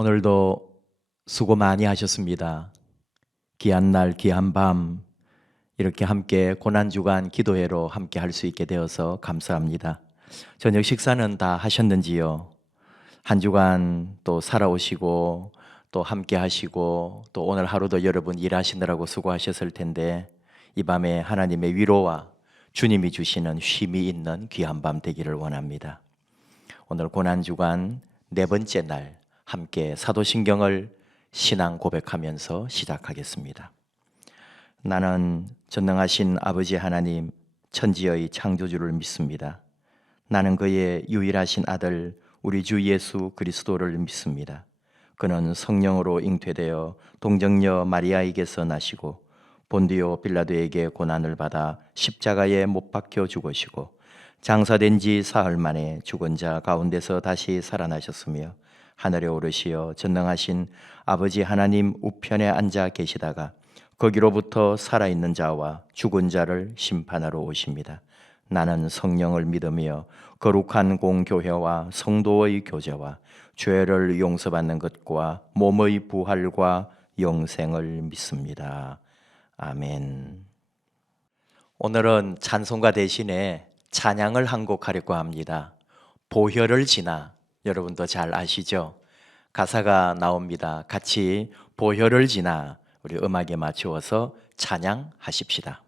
오늘도 수고 많이 하셨습니다. 귀한 날, 귀한 밤 이렇게 함께 고난주간 기도회로 함께 할 수 있게 되어서 감사합니다. 저녁 식사는 다 하셨는지요? 한 주간 또 살아오시고 또 함께 하시고 또 오늘 하루도 여러분 일하시느라고 수고하셨을 텐데 이 밤에 하나님의 위로와 주님이 주시는 쉼이 있는 귀한 밤 되기를 원합니다. 오늘 고난주간 네 번째 날 함께 사도신경을 신앙 고백하면서 시작하겠습니다. 나는 전능하신 아버지 하나님 천지의 창조주를 믿습니다. 나는 그의 유일하신 아들 우리 주 예수 그리스도를 믿습니다. 그는 성령으로 잉태되어 동정녀 마리아에게서 나시고 본디오 빌라도에게 고난을 받아 십자가에 못 박혀 죽으시고 장사된 지 사흘 만에 죽은 자 가운데서 다시 살아나셨으며 하늘에 오르시어 전능하신 아버지 하나님 우편에 앉아 계시다가 거기로부터 살아있는 자와 죽은 자를 심판하러 오십니다. 나는 성령을 믿으며 거룩한 공교회와 성도의 교제와 죄를 용서받는 것과 몸의 부활과 영생을 믿습니다. 아멘. 오늘은 찬송가 대신에 찬양을 한 곡 하려고 합니다. 보혈을 지나, 여러분도 잘 아시죠? 가사가 나옵니다. 같이 보혈을 지나 우리 음악에 맞추어서 찬양하십시다.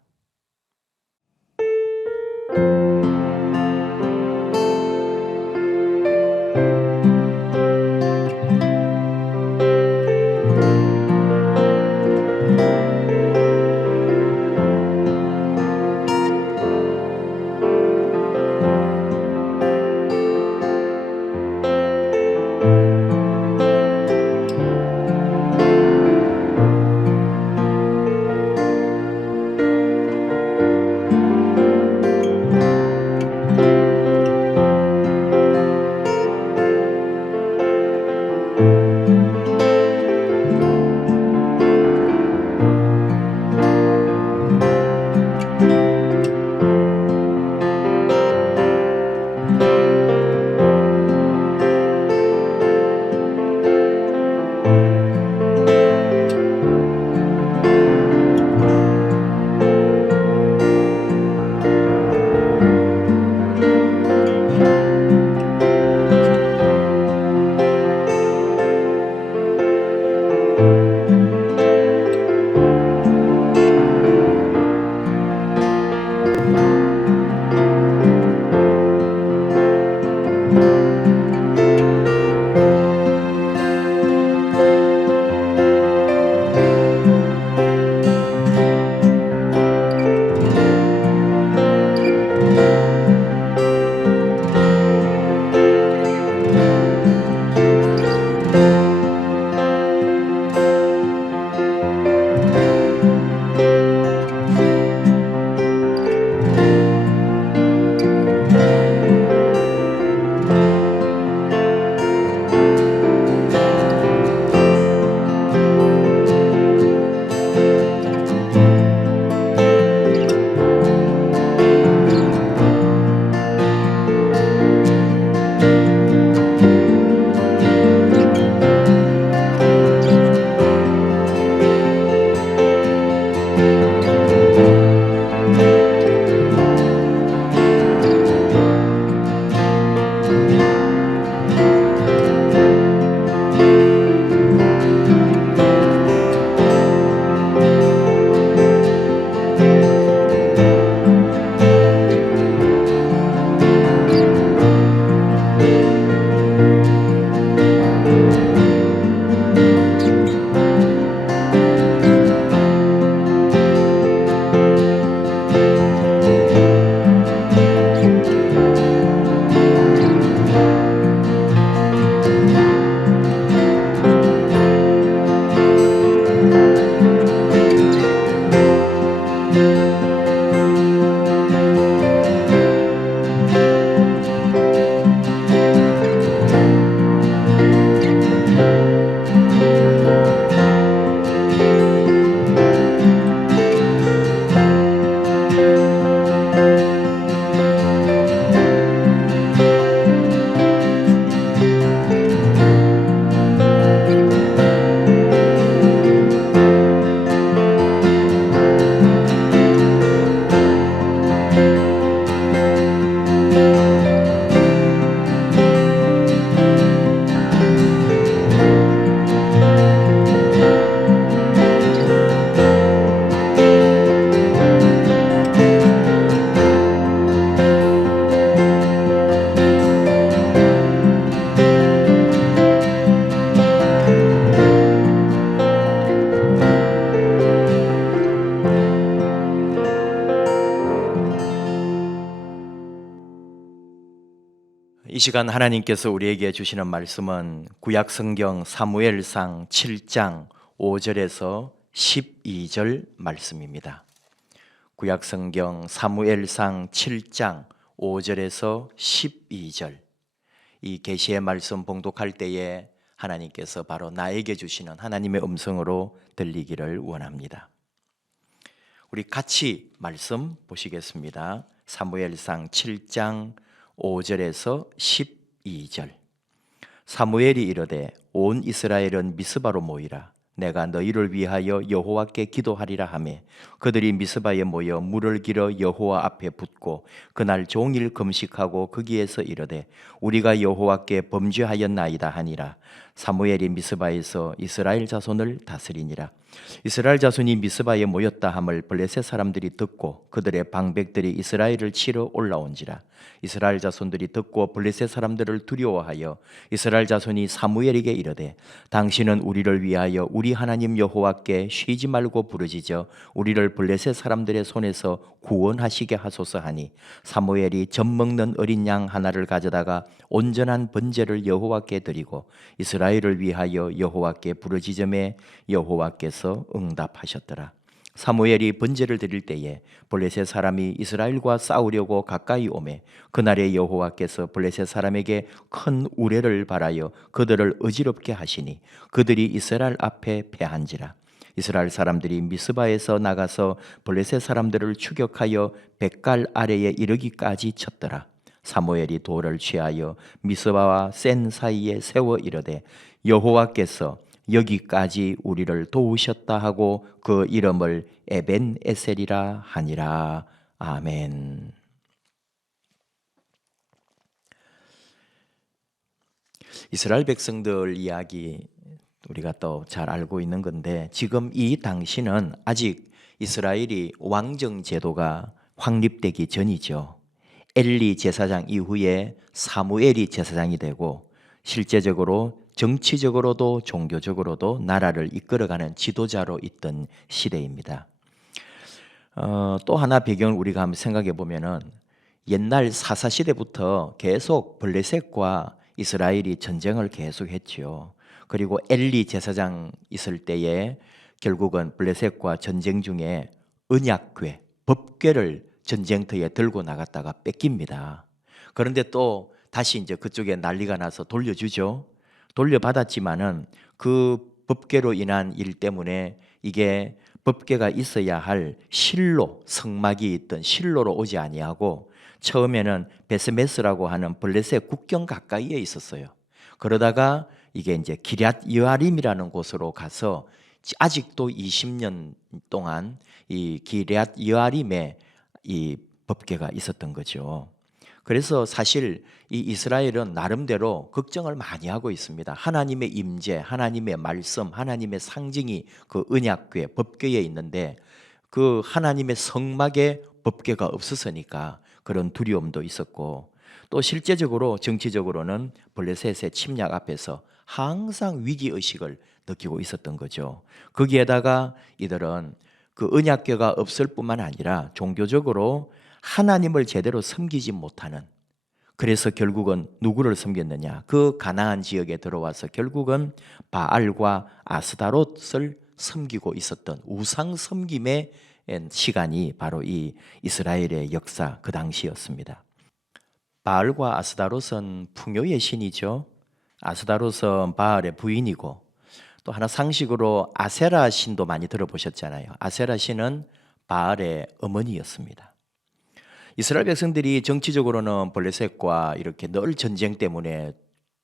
시간 하나님께서 우리에게 주시는 말씀은 구약 성경 사무엘상 7장 5절에서 12절 말씀입니다. 구약 성경 사무엘상 7장 5절에서 12절. 이 계시의 말씀 봉독할 때에 하나님께서 바로 나에게 주시는 하나님의 음성으로 들리기를 원합니다. 우리 같이 말씀 보시겠습니다. 사무엘상 7장 5절에서 12절. 사무엘이 이르되 온 이스라엘은 미스바로 모이라. 내가 너희를 위하여 여호와께 기도하리라 하며 그들이 미스바에 모여 물을 길어 여호와 앞에 붓고 그날 종일 금식하고 거기에서 이르되 우리가 여호와께 범죄하였나이다 하니라. 사무엘이 미스바에서 이스라엘 자손을 다스리니라. 이스라엘 자손이 미스바에 모였다 함을 블레셋 사람들이 듣고 그들의 방백들이 이스라엘을 치러 올라온지라. 이스라엘 자손들이 듣고 블레셋 사람들을 두려워하여 이스라엘 자손이 사무엘에게 이르되 당신은 우리를 위하여 우리 하나님 여호와께 쉬지 말고 부르짖어 우리를 블레셋 사람들의 손에서 구원하시게 하소서 하니 사무엘이 젖먹는 어린 양 하나를 가져다가 온전한 번제를 여호와께 드리고 이스라엘을 위하여 여호와께 부르짖음에 여호와께서 응답하셨더라. 사무엘이 번제를 드릴 때에 블레셋 사람이 이스라엘과 싸우려고 가까이 오매 그날에 여호와께서 블레셋 사람에게 큰 우레를 발하여 그들을 어지럽게 하시니 그들이 이스라엘 앞에 패한지라. 이스라엘 사람들이 미스바에서 나가서 블레셋 사람들을 추격하여 벳갈 아래에 이르기까지 쳤더라. 사무엘이 돌을 취하여 미스바와 센 사이에 세워 이르되 여호와께서 여기까지 우리를 도우셨다 하고 그 이름을 에벤 에셀이라 하니라. 아멘. 이스라엘 백성들 이야기 우리가 또 잘 알고 있는 건데 지금 이 당시는 아직 이스라엘이 왕정 제도가 확립되기 전이죠. 엘리 제사장 이후에 사무엘이 제사장이 되고 실제적으로 정치적으로도 종교적으로도 나라를 이끌어가는 지도자로 있던 시대입니다. 또 하나 배경을 우리가 한번 생각해 보면은 옛날 사사 시대부터 계속 블레셋과 이스라엘이 전쟁을 계속했지요. 그리고 엘리 제사장 있을 때에 결국은 블레셋과 전쟁 중에 언약궤, 법궤를 전쟁터에 들고 나갔다가 뺏깁니다. 그런데 또 다시 이제 그쪽에 난리가 나서 돌려주죠. 돌려받았지만은 그 법궤로 인한 일 때문에 이게 법궤가 있어야 할 실로 성막이 있던 실로로 오지 아니하고 처음에는 베스메스라고 하는 블레셋 국경 가까이에 있었어요. 그러다가 이게 이제 기럇 여아림이라는 곳으로 가서 아직도 20년 동안 이 기럇 여아림에 이 법궤가 있었던 거죠. 그래서 사실 이 이스라엘은 나름대로 걱정을 많이 하고 있습니다. 하나님의 임재, 하나님의 말씀, 하나님의 상징이 그 언약궤, 법궤에 있는데 그 하나님의 성막에 법궤가 없었으니까 그런 두려움도 있었고 또 실제적으로 정치적으로는 블레셋의 침략 앞에서 항상 위기의식을 느끼고 있었던 거죠. 거기에다가 이들은 그 언약궤가 없을 뿐만 아니라 종교적으로 하나님을 제대로 섬기지 못하는, 그래서 결국은 누구를 섬겼느냐? 그 가나안 지역에 들어와서 결국은 바알과 아스다롯을 섬기고 있었던 우상 섬김의 시간이 바로 이 이스라엘의 역사 그 당시였습니다. 바알과 아스다롯은 풍요의 신이죠. 아스다롯은 바알의 부인이고 또 하나 상식으로 아세라 신도 많이 들어보셨잖아요. 아세라 신은 바알의 어머니였습니다. 이스라엘 백성들이 정치적으로는 블레셋과 이렇게 늘 전쟁 때문에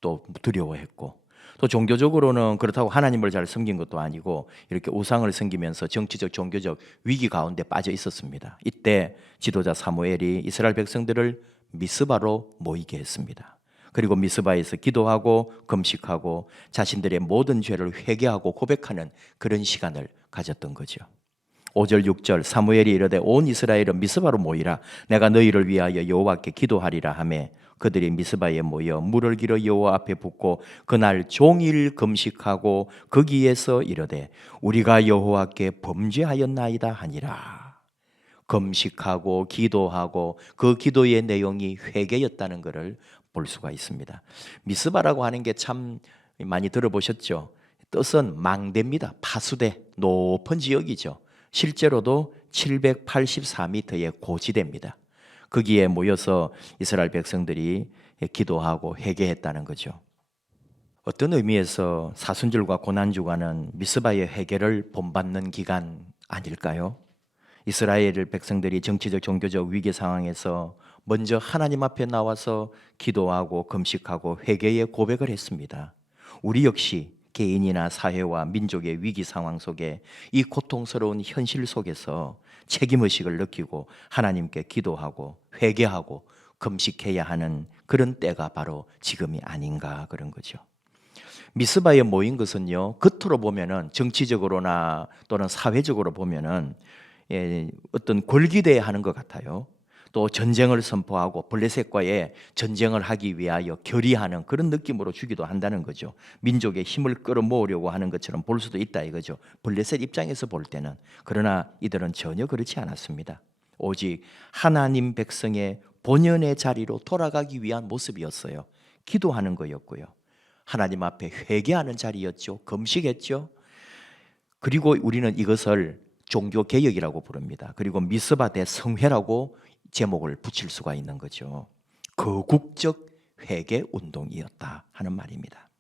또 두려워했고 또 종교적으로는 그렇다고 하나님을 잘 섬긴 것도 아니고 이렇게 우상을 섬기면서 정치적 종교적 위기 가운데 빠져 있었습니다. 이때 지도자 사무엘이 이스라엘 백성들을 미스바로 모이게 했습니다. 그리고 미스바에서 기도하고 금식하고 자신들의 모든 죄를 회개하고 고백하는 그런 시간을 가졌던 거죠. 5절 6절 사무엘이 이르되 온 이스라엘은 미스바로 모이라. 내가 너희를 위하여 여호와께 기도하리라 하매 그들이 미스바에 모여 물을 길어 여호와 앞에 붓고 그날 종일 금식하고 거기에서 이르되 우리가 여호와께 범죄하였나이다 하니라. 금식하고 기도하고 그 기도의 내용이 회개였다는 것을 볼 수가 있습니다. 미스바라고 하는 게 참 많이 들어보셨죠? 뜻은 망대입니다. 파수대, 높은 지역이죠. 실제로도 784m의 고지대입니다. 거기에 모여서 이스라엘 백성들이 기도하고 회개했다는 거죠. 어떤 의미에서 사순절과 고난주간은 미스바의 회개를 본받는 기간 아닐까요? 이스라엘 백성들이 정치적 종교적 위기 상황에서 먼저 하나님 앞에 나와서 기도하고 금식하고 회개의 고백을 했습니다. 우리 역시 개인이나 사회와 민족의 위기 상황 속에 이 고통스러운 현실 속에서 책임의식을 느끼고 하나님께 기도하고 회개하고 금식해야 하는 그런 때가 바로 지금이 아닌가 그런 거죠. 미스바에 모인 것은요, 겉으로 보면은 정치적으로나 또는 사회적으로 보면은 어떤 권리대회 하는 것 같아요. 또 전쟁을 선포하고 블레셋과의 전쟁을 하기 위하여 결의하는 그런 느낌으로 주기도 한다는 거죠. 민족의 힘을 끌어모으려고 하는 것처럼 볼 수도 있다 이거죠. 블레셋 입장에서 볼 때는. 그러나 이들은 전혀 그렇지 않았습니다. 오직 하나님 백성의 본연의 자리로 돌아가기 위한 모습이었어요. 기도하는 거였고요. 하나님 앞에 회개하는 자리였죠. 금식했죠. 그리고 우리는 이것을 종교개혁이라고 부릅니다. 그리고 미스바 대성회라고 제목을 붙일 수가 있는 거죠. 거국적 회개 운동이었다 하는 말입니다.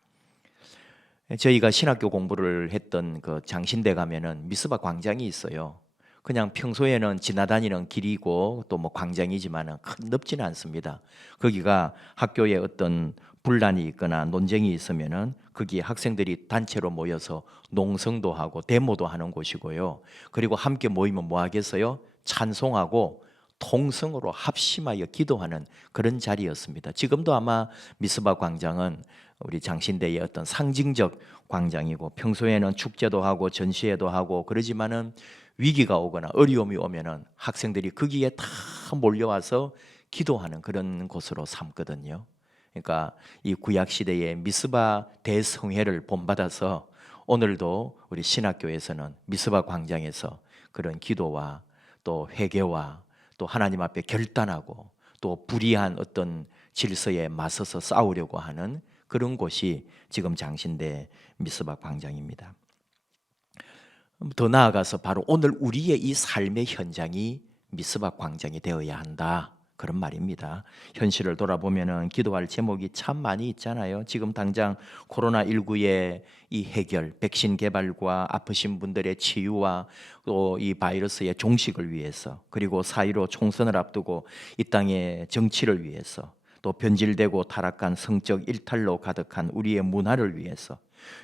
저희가 신학교 공부를 했던 그 장신대 가면은 미스바 광장이 있어요. 그냥 평소에는 지나다니는 길이고 또 뭐 광장이지만은 넓지는 않습니다. 거기가 학교에 어떤 분란이 있거나 논쟁이 있으면은 거기에 학생들이 단체로 모여서 농성도 하고 데모도 하는 곳이고요. 그리고 함께 모이면 뭐 하겠어요? 찬송하고 통성으로 합심하여 기도하는 그런 자리였습니다. 지금도 아마 미스바 광장은 우리 장신대의 어떤 상징적 광장이고 평소에는 축제도 하고 전시회도 하고 그러지만은 위기가 오거나 어려움이 오면은 학생들이 거기에 다 몰려와서 기도하는 그런 곳으로 삼거든요. 그러니까 이 구약 시대의 미스바 대성회를 본받아서 오늘도 우리 신학교에서는 미스바 광장에서 그런 기도와 또 회개와 또 하나님 앞에 결단하고 또 불의한 어떤 질서에 맞서서 싸우려고 하는 그런 곳이 지금 장신대 미스바 광장입니다. 더 나아가서 바로 오늘 우리의 이 삶의 현장이 미스바 광장이 되어야 한다. 그런 말입니다. 현실을 돌아보면은 기도할 제목이 참 많이 있잖아요. 지금 당장 코로나19의 이 해결, 백신 개발과 아프신 분들의 치유와 또 이 바이러스의 종식을 위해서, 그리고 4.15 총선을 앞두고 이 땅의 정치를 위해서, 또 변질되고 타락한 성적 일탈로 가득한 우리의 문화를 위해서,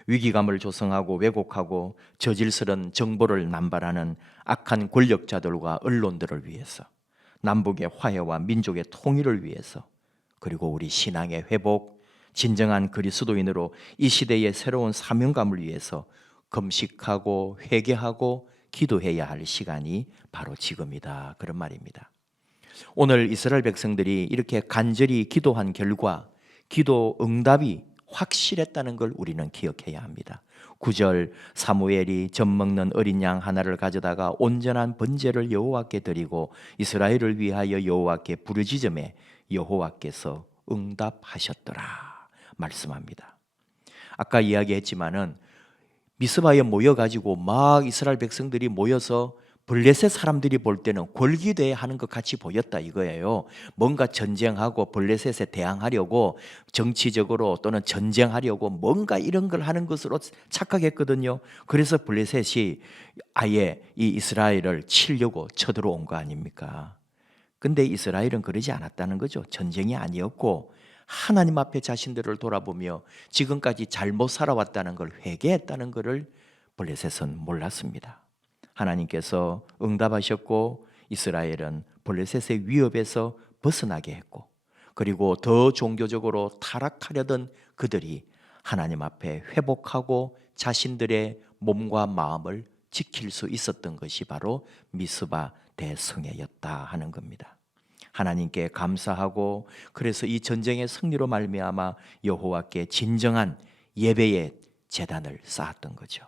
위기감을 조성하고 왜곡하고 저질스런 정보를 남발하는 악한 권력자들과 언론들을 위해서, 남북의 화해와 민족의 통일을 위해서, 그리고 우리 신앙의 회복, 진정한 그리스도인으로 이 시대의 새로운 사명감을 위해서 금식하고 회개하고 기도해야 할 시간이 바로 지금이다. 그런 말입니다. 오늘 이스라엘 백성들이 이렇게 간절히 기도한 결과 기도 응답이 확실했다는 걸 우리는 기억해야 합니다. 9절 사무엘이 젖 먹는 어린 양 하나를 가져다가 온전한 번제를 여호와께 드리고 이스라엘을 위하여 여호와께 부르짖음에 여호와께서 응답하셨더라 말씀합니다. 아까 이야기했지만은 미스바에 모여가지고 막 이스라엘 백성들이 모여서 블레셋 사람들이 볼 때는 골기대회 하는 것 같이 보였다 이거예요. 뭔가 전쟁하고 블레셋에 대항하려고 정치적으로 또는 전쟁하려고 뭔가 이런 걸 하는 것으로 착각했거든요. 그래서 블레셋이 아예 이 이스라엘을 치려고 쳐들어온 거 아닙니까? 근데 이스라엘은 그러지 않았다는 거죠. 전쟁이 아니었고 하나님 앞에 자신들을 돌아보며 지금까지 잘못 살아왔다는 걸 회개했다는 것을 블레셋은 몰랐습니다. 하나님께서 응답하셨고 이스라엘은 블레셋의 위협에서 벗어나게 했고, 그리고 더 종교적으로 타락하려던 그들이 하나님 앞에 회복하고 자신들의 몸과 마음을 지킬 수 있었던 것이 바로 미스바 대성회였다 하는 겁니다. 하나님께 감사하고 그래서 이 전쟁의 승리로 말미암아 여호와께 진정한 예배의 제단을 쌓았던 거죠.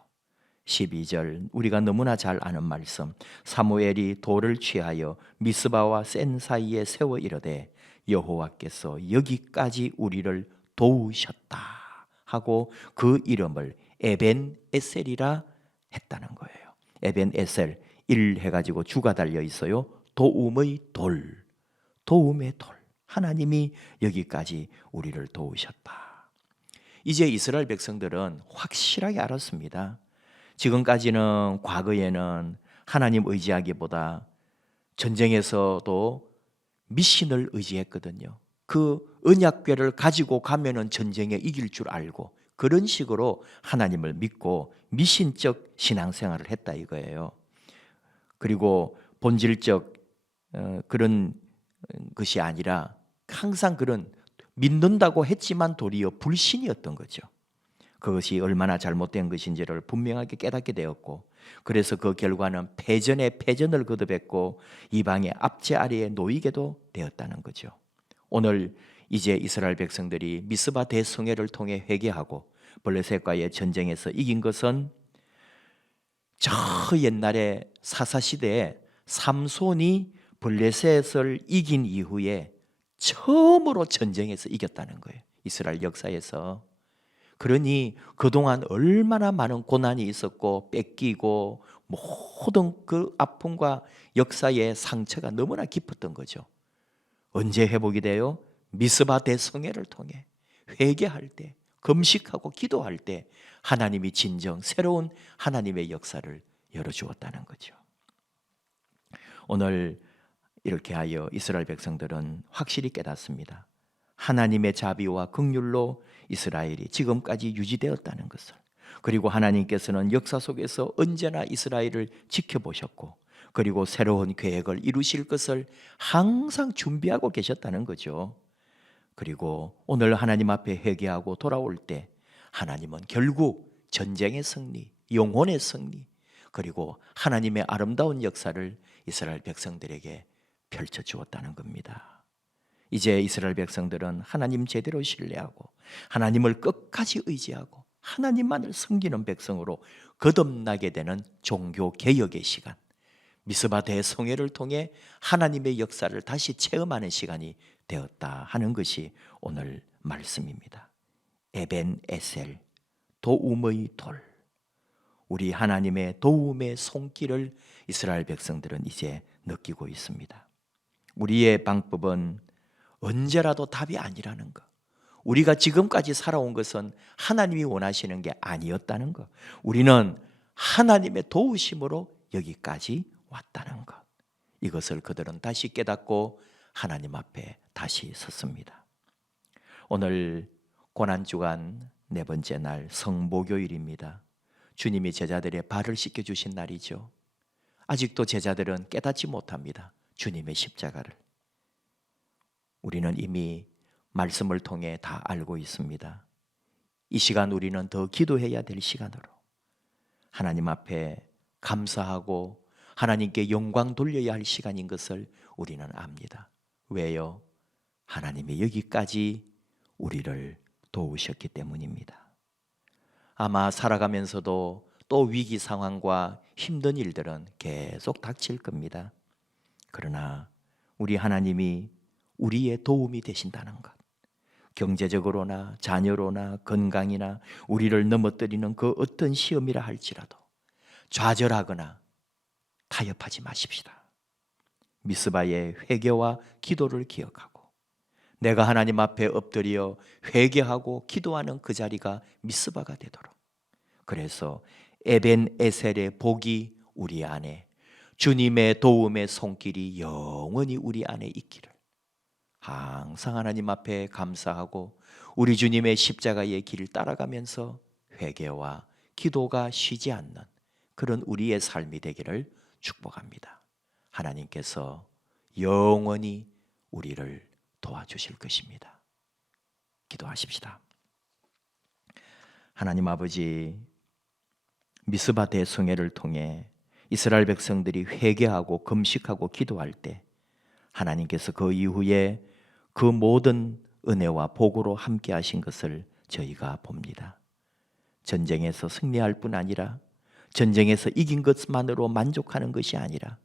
12절 우리가 너무나 잘 아는 말씀, 사무엘이 돌을 취하여 미스바와 센 사이에 세워 이르되 여호와께서 여기까지 우리를 도우셨다 하고 그 이름을 에벤에셀이라 했다는 거예요. 에벤에셀, 일 해가지고 주가 달려 있어요. 도움의 돌, 도움의 돌. 하나님이 여기까지 우리를 도우셨다. 이제 이스라엘 백성들은 확실하게 알았습니다. 지금까지는, 과거에는 하나님 의지하기보다 전쟁에서도 미신을 의지했거든요. 그 언약궤를 가지고 가면은 전쟁에 이길 줄 알고 그런 식으로 하나님을 믿고 미신적 신앙생활을 했다 이거예요. 그리고 본질적 그런 것이 아니라 항상 그런 믿는다고 했지만 도리어 불신이었던 거죠. 그것이 얼마나 잘못된 것인지를 분명하게 깨닫게 되었고, 그래서 그 결과는 패전에 패전을 거듭했고 이방의 압제 아래에 놓이게도 되었다는 거죠. 오늘 이제 이스라엘 백성들이 미스바 대성회를 통해 회개하고 블레셋과의 전쟁에서 이긴 것은 저 옛날에 사사시대에 삼손이 블레셋을 이긴 이후에 처음으로 전쟁에서 이겼다는 거예요. 이스라엘 역사에서. 그러니 그동안 얼마나 많은 고난이 있었고 뺏기고 모든 그 아픔과 역사의 상처가 너무나 깊었던 거죠. 언제 회복이 돼요? 미스바 대성회를 통해 회개할 때, 금식하고 기도할 때 하나님이 진정 새로운 하나님의 역사를 열어주었다는 거죠. 오늘 이렇게 하여 이스라엘 백성들은 확실히 깨닫습니다. 하나님의 자비와 긍휼로 이스라엘이 지금까지 유지되었다는 것을, 그리고 하나님께서는 역사 속에서 언제나 이스라엘을 지켜보셨고 그리고 새로운 계획을 이루실 것을 항상 준비하고 계셨다는 거죠. 그리고 오늘 하나님 앞에 회개하고 돌아올 때 하나님은 결국 전쟁의 승리, 영혼의 승리, 그리고 하나님의 아름다운 역사를 이스라엘 백성들에게 펼쳐 주었다는 겁니다. 이제 이스라엘 백성들은 하나님 제대로 신뢰하고 하나님을 끝까지 의지하고 하나님만을 섬기는 백성으로 거듭나게 되는 종교 개혁의 시간, 미스바 대성회를 통해 하나님의 역사를 다시 체험하는 시간이 되었다 하는 것이 오늘 말씀입니다. 에벤에셀, 도움의 돌, 우리 하나님의 도움의 손길을 이스라엘 백성들은 이제 느끼고 있습니다. 우리의 방법은 언제라도 답이 아니라는 것, 우리가 지금까지 살아온 것은 하나님이 원하시는 게 아니었다는 것, 우리는 하나님의 도우심으로 여기까지 왔다는 것, 이것을 그들은 다시 깨닫고 하나님 앞에 다시 섰습니다. 오늘 고난주간 네 번째 날 성모교일입니다. 주님이 제자들의 발을 씻겨주신 날이죠. 아직도 제자들은 깨닫지 못합니다. 주님의 십자가를. 우리는 이미 말씀을 통해 다 알고 있습니다. 이 시간 우리는 더 기도해야 될 시간으로 하나님 앞에 감사하고 하나님께 영광 돌려야 할 시간인 것을 우리는 압니다. 왜요? 하나님이 여기까지 우리를 도우셨기 때문입니다. 아마 살아가면서도 또 위기 상황과 힘든 일들은 계속 닥칠 겁니다. 그러나 우리 하나님이 우리의 도움이 되신다는 것, 경제적으로나 자녀로나 건강이나 우리를 넘어뜨리는 그 어떤 시험이라 할지라도 좌절하거나 타협하지 마십시다. 미스바의 회개와 기도를 기억하고 내가 하나님 앞에 엎드려 회개하고 기도하는 그 자리가 미스바가 되도록, 그래서 에벤에셀의 복이 우리 안에, 주님의 도움의 손길이 영원히 우리 안에 있기를 항상 하나님 앞에 감사하고 우리 주님의 십자가의 길을 따라가면서 회개와 기도가 쉬지 않는 그런 우리의 삶이 되기를 축복합니다. 하나님께서 영원히 우리를 도와주실 것입니다. 기도하십시다. 하나님 아버지, 미스바 대성회를 통해 이스라엘 백성들이 회개하고 금식하고 기도할 때 하나님께서 그 이후에 그 모든 은혜와 복으로 함께 하신 것을 저희가 봅니다. 전쟁에서 승리할 뿐 아니라 전쟁에서 이긴 것만으로 만족하는 것이 아니라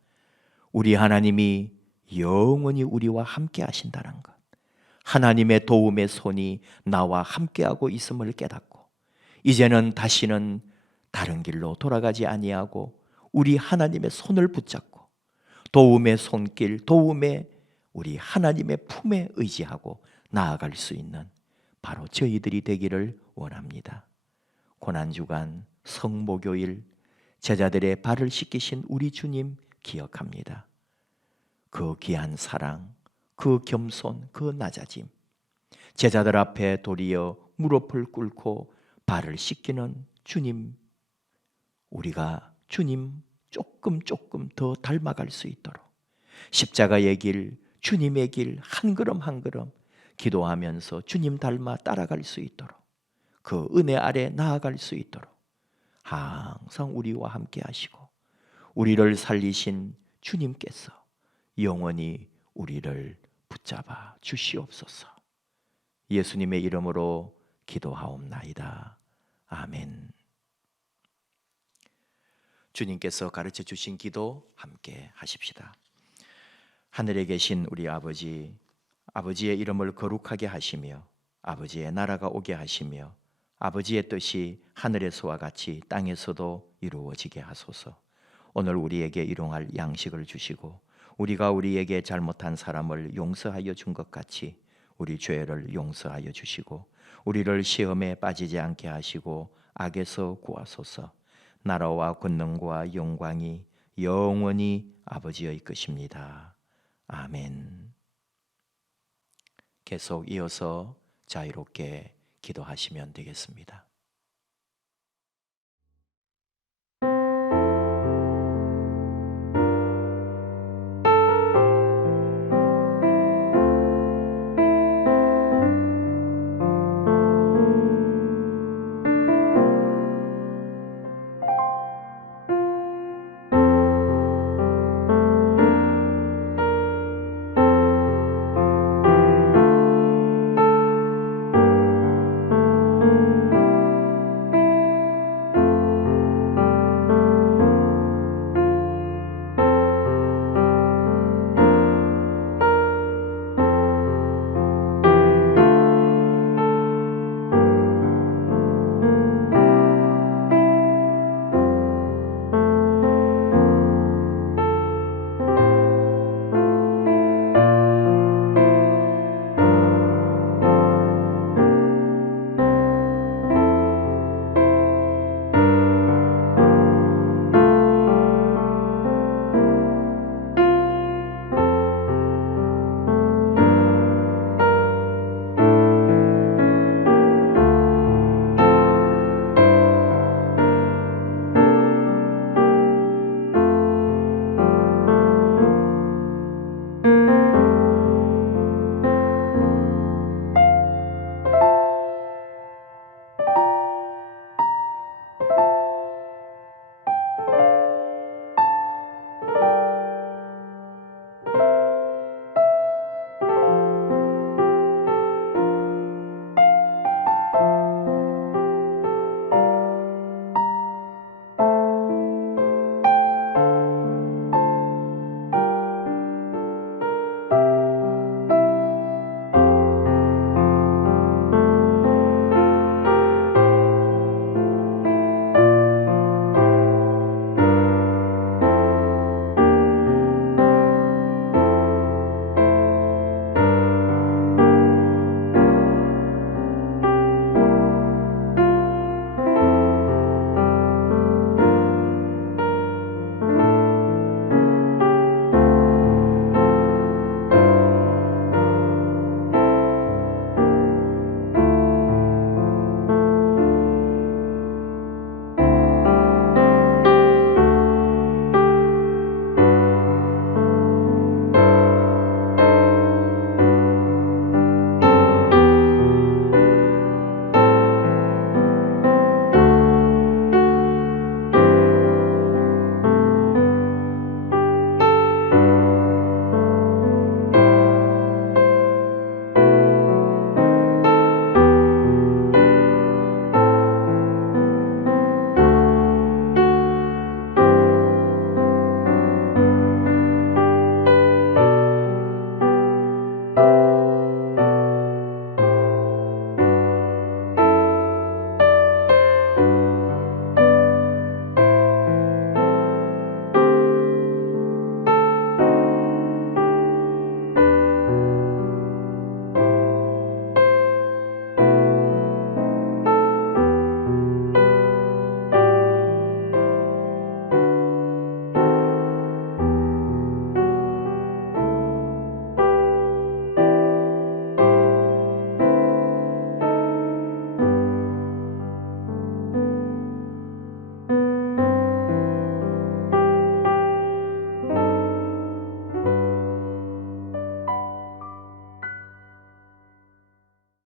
우리 하나님이 영원히 우리와 함께 하신다는 것, 하나님의 도움의 손이 나와 함께하고 있음을 깨닫고 이제는 다시는 다른 길로 돌아가지 아니하고 우리 하나님의 손을 붙잡고 도움의 손길, 도움의 우리 하나님의 품에 의지하고 나아갈 수 있는 바로 저희들이 되기를 원합니다. 고난주간 성목요일 제자들의 발을 씻기신 우리 주님 기억합니다. 그 귀한 사랑, 그 겸손, 그 낮아짐, 제자들 앞에 도리어 무릎을 꿇고 발을 씻기는 주님, 우리가 주님 조금 더 닮아갈 수 있도록 십자가의 길, 주님의 길 한 걸음 한 걸음 기도하면서 주님 닮아 따라갈 수 있도록 그 은혜 아래 나아갈 수 있도록 항상 우리와 함께 하시고 우리를 살리신 주님께서 영원히 우리를 붙잡아 주시옵소서. 예수님의 이름으로 기도하옵나이다. 아멘. 주님께서 가르쳐 주신 기도 함께 하십시다. 하늘에 계신 우리 아버지, 아버지의 이름을 거룩하게 하시며 아버지의 나라가 오게 하시며 아버지의 뜻이 하늘에서와 같이 땅에서도 이루어지게 하소서. 오늘 우리에게 일용할 양식을 주시고 우리가 우리에게 잘못한 사람을 용서하여 준 것 같이 우리 죄를 용서하여 주시고 우리를 시험에 빠지지 않게 하시고 악에서 구하소서. 나라와 권능과 영광이 영원히 아버지의 것입니다. 아멘. 계속 이어서 자유롭게 기도하시면 되겠습니다.